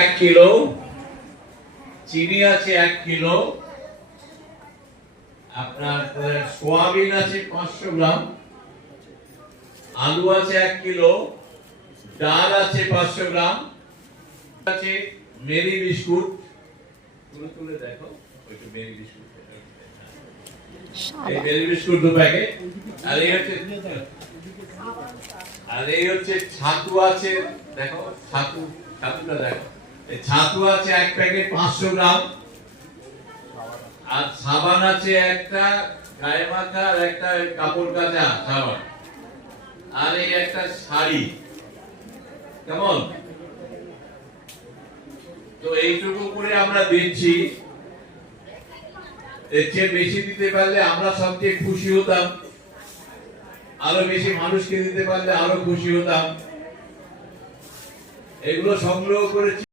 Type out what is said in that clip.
1 kilo, চিনি আছে 1 kilo, আপনার সোয়াবিন আছে 500 গ্রাম, আলু আছে 1 কিলো, ডাল আছে 500 গ্রাম, আছে মেরি বিস্কুট, তুলে দেখো ওইটা মেরি বিস্কুট, এই মেরি বিস্কুট 2 প্যাকেট, আর এই হচ্ছে ছাতু আছে, দেখো ছাতুটা দেখো, এই ছাতু আছে 1 প্যাকেট 500 গ্রাম, আর সাবান আছে একটা গায়ে মাখা, আর একটা কাপড় কাচা সাবান, আর এই একটা শাড়ি। কেমন? তো এইটুকু করে আমরা দিচ্ছি, এর চেয়ে বেশি দিতে পারলে আমরা সবচেয়ে খুশি হতাম, আরো বেশি মানুষকে দিতে পারলে আরো খুশি হতাম। এগুলো সংগ্রহ করেছি।